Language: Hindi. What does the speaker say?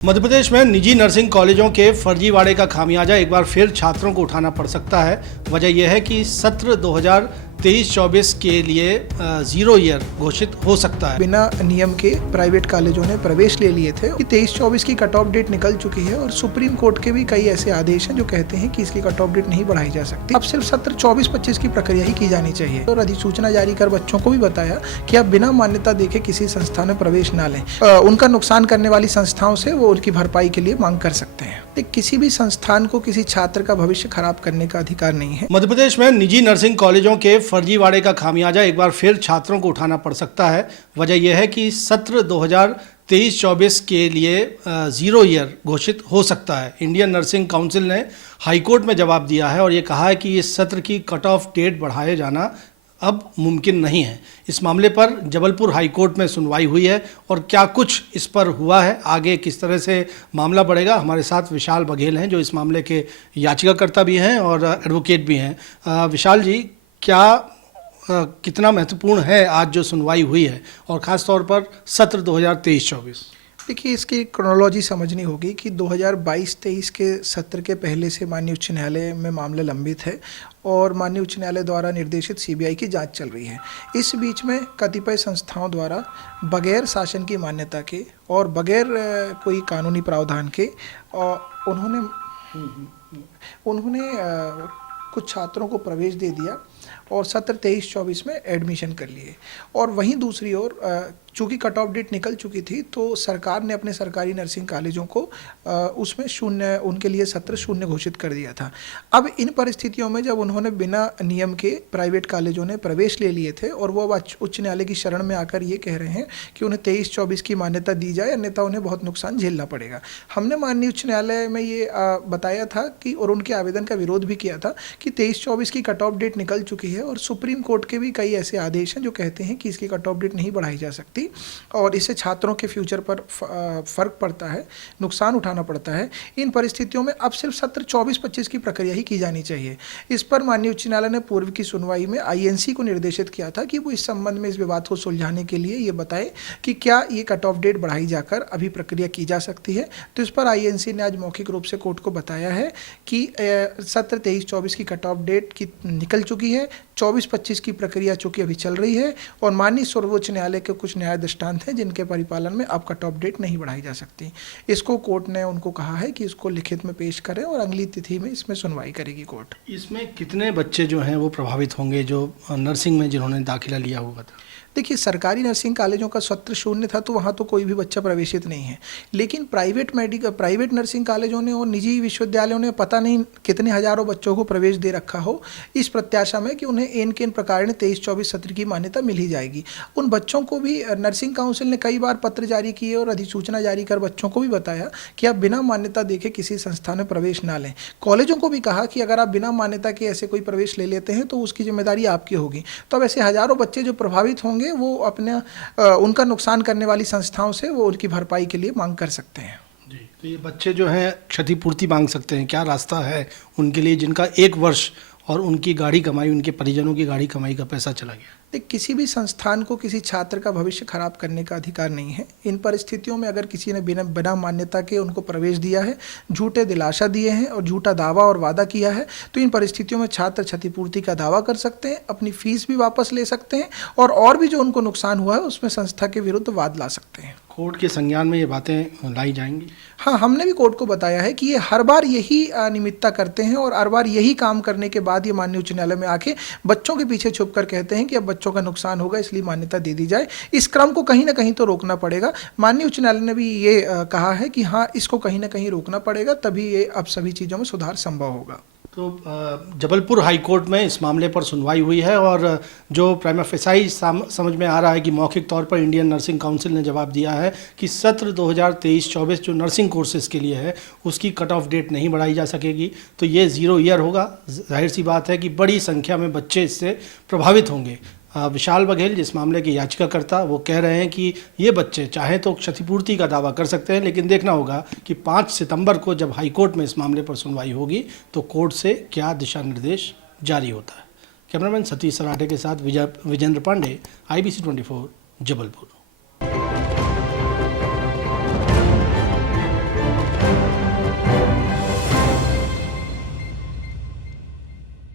मध्य प्रदेश में निजी नर्सिंग कॉलेजों के फर्जीवाड़े का खामियाजा एक बार फिर छात्रों को उठाना पड़ सकता है। वजह यह है कि सत्र 2023-24 के लिए जीरो ईयर घोषित हो सकता है। बिना नियम के प्राइवेट कॉलेजों ने प्रवेश ले लिए थे कि 23-24 की कट ऑफ डेट निकल चुकी है और सुप्रीम कोर्ट के भी कई ऐसे आदेश हैं जो कहते हैं कि इसकी कट ऑफ डेट नहीं बढ़ाई जा सकती। अब सिर्फ सत्र 24-25 की प्रक्रिया ही की जानी चाहिए और अधिसूचना जारी कर बच्चों को भी बताया कि आप बिना मान्यता देखे किसी संस्था में प्रवेश ना लें। उनका नुकसान करने वाली संस्थाओं से वो उनकी भरपाई के लिए मांग कर सकते हैं। किसी भी संस्थान को किसी छात्र का भविष्य खराब करने का अधिकार नहीं है। मध्य प्रदेश में निजी नर्सिंग कॉलेजों के फर्जीवाड़े का खामियाजा एक बार फिर छात्रों को उठाना पड़ सकता है। वजह यह है कि सत्र 2023-24 के लिए जीरो ईयर घोषित हो सकता है। इंडियन नर्सिंग काउंसिल ने हाईकोर्ट में जवाब दिया है और ये कहा है कि इस सत्र की कट ऑफ डेट बढ़ाए जाना अब मुमकिन नहीं है। इस मामले पर जबलपुर हाईकोर्ट में सुनवाई हुई है और क्या कुछ इस पर हुआ है, आगे किस तरह से मामला बढ़ेगा। हमारे साथ विशाल बघेल हैं जो इस मामले के याचिकाकर्ता भी हैं और एडवोकेट भी हैं। विशाल जी, कितना महत्वपूर्ण है आज जो सुनवाई हुई है और ख़ास तौर पर सत्र 2023-24? देखिए, इसकी क्रोनोलॉजी समझनी होगी कि 2022-23 के सत्र के पहले से माननीय उच्च न्यायालय में मामला लंबित है और माननीय उच्च न्यायालय द्वारा निर्देशित सीबीआई की जांच चल रही है। इस बीच में कतिपय संस्थाओं द्वारा बगैर शासन की मान्यता के और बगैर कोई कानूनी प्रावधान के उन्होंने कुछ छात्रों को प्रवेश दे दिया और सत्र 23-24 में एडमिशन कर लिए। और वहीं दूसरी ओर चूँकि कट ऑफ डेट निकल चुकी थी तो सरकार ने अपने सरकारी नर्सिंग कॉलेजों को उसमें शून्य, उनके लिए सत्र शून्य घोषित कर दिया था। अब इन परिस्थितियों में जब उन्होंने बिना नियम के प्राइवेट कॉलेजों ने प्रवेश ले लिए थे और वो अब उच्च न्यायालय की शरण में आकर ये कह रहे हैं कि उन्हें 23-24 की मान्यता दी जाए, अन्यथा उन्हें बहुत नुकसान झेलना पड़ेगा। हमने माननीय उच्च न्यायालय में ये बताया था कि और उनके आवेदन का विरोध भी किया था कि 23-24 की कट ऑफ डेट निकल चुकी है और सुप्रीम कोर्ट के भी कई ऐसे आदेश हैं जो कहते हैं कि इसकी कट ऑफ डेट नहीं बढ़ाई जा सकती और इससे छात्रों के फ्यूचर पर फर्क पड़ता है, नुकसान उठाना पड़ता है। इन परिस्थितियों में अब सिर्फ सत्र 24-25 की प्रक्रिया ही की जानी चाहिए। इस पर माननीय उच्च न्यायालय ने पूर्व की सुनवाई में आईएनसी को निर्देशित किया था कि वो इस संबंध में इस विवाद को सुलझाने के लिए ये बताए कि क्या ये कट ऑफ डेट बढ़ाई जाकर अभी प्रक्रिया की जा सकती है। तो इस पर आईएनसी ने आज मौखिक रूप से कोर्ट को बताया है कि सत्र 23-24 की कट ऑफ डेट की निकल चुकी है, 24-25 की प्रक्रिया चूँकि अभी चल रही है और माननीय सर्वोच्च न्यायालय के कुछ न्याय दृष्टांत हैं जिनके परिपालन में अब कट ऑफ डेट नहीं बढ़ाई जा सकती। इसको कोर्ट ने उनको कहा है कि इसको लिखित में पेश करें और अगली तिथि में इसमें सुनवाई करेगी कोर्ट। इसमें कितने बच्चे जो हैं वो प्रभावित होंगे जो नर्सिंग में जिन्होंने दाखिला लिया होगा? देखिए, सरकारी नर्सिंग कॉलेजों का सत्र शून्य था तो वहाँ तो कोई भी बच्चा प्रवेशित नहीं है, लेकिन प्राइवेट नर्सिंग कॉलेजों ने और निजी विश्वविद्यालयों ने पता नहीं कितने हजारों बच्चों को प्रवेश दे रखा हो इस प्रत्याशा में कि उन्हें एन के प्रकार 23-24 सत्र की मान्यता मिल ही जाएगी। उन बच्चों को भी नर्सिंग काउंसिल ने कई बार पत्र जारी किए और अधिसूचना जारी कर बच्चों को भी बताया कि आप बिना मान्यता देखे किसी संस्था में प्रवेश ना लें। कॉलेजों को भी कहा कि अगर आप बिना मान्यता के ऐसे कोई प्रवेश ले लेते हैं तो उसकी जिम्मेदारी आपकी होगी। तो अब ऐसे हजारों बच्चे जो प्रभावित होंगे वो अपने उनका नुकसान करने वाली संस्थाओं से वो उनकी भरपाई के लिए मांग कर सकते हैं। जी, तो ये बच्चे जो हैं क्षतिपूर्ति मांग सकते हैं। क्या रास्ता है उनके लिए जिनका 1 वर्ष और उनकी गाड़ी कमाई, उनके परिजनों की गाड़ी कमाई का पैसा चला गया? देख, किसी भी संस्थान को किसी छात्र का भविष्य खराब करने का अधिकार नहीं है। इन परिस्थितियों में अगर किसी ने बिना मान्यता के उनको प्रवेश दिया है, झूठे दिलासा दिए हैं और झूठा दावा और वादा किया है, तो इन परिस्थितियों में छात्र क्षतिपूर्ति का दावा कर सकते हैं, अपनी फीस भी वापस ले सकते हैं और भी जो उनको नुकसान हुआ है उसमें संस्था के विरुद्ध वाद ला सकते हैं। कोर्ट के संज्ञान में ये बातें लाई जाएंगी? हाँ, हमने भी कोर्ट को बताया है कि ये हर बार यही अनियमितता करते हैं और हर बार यही काम करने के बाद ये माननीय उच्च न्यायालय में आके बच्चों के पीछे छुप कर कहते हैं कि अब बच्चों का नुकसान होगा इसलिए मान्यता दे दी जाए। इस क्रम को कहीं ना कहीं तो रोकना पड़ेगा। माननीय उच्च न्यायालय ने भी ये कहा है कि हाँ, इसको कहीं ना कहीं रोकना पड़ेगा, तभी ये अब सभी चीज़ों में सुधार संभव होगा। तो जबलपुर हाई कोर्ट में इस मामले पर सुनवाई हुई है और जो प्राइमा फेसाई समझ में आ रहा है कि मौखिक तौर पर इंडियन नर्सिंग काउंसिल ने जवाब दिया है कि सत्र 2023-24 जो नर्सिंग कोर्सेज़ के लिए है उसकी कट ऑफ डेट नहीं बढ़ाई जा सकेगी। तो ये ज़ीरो ईयर होगा। जाहिर सी बात है कि बड़ी संख्या में बच्चे इससे प्रभावित होंगे। विशाल बघेल जिस मामले के याचिकाकर्ता, वो कह रहे हैं कि ये बच्चे चाहे तो क्षतिपूर्ति का दावा कर सकते हैं, लेकिन देखना होगा कि 5 सितंबर को जब हाईकोर्ट में इस मामले पर सुनवाई होगी तो कोर्ट से क्या दिशा निर्देश जारी होता है। कैमरामैन सतीश सराठे के साथ विजेंद्र पांडे, IBC 24, जबलपुर।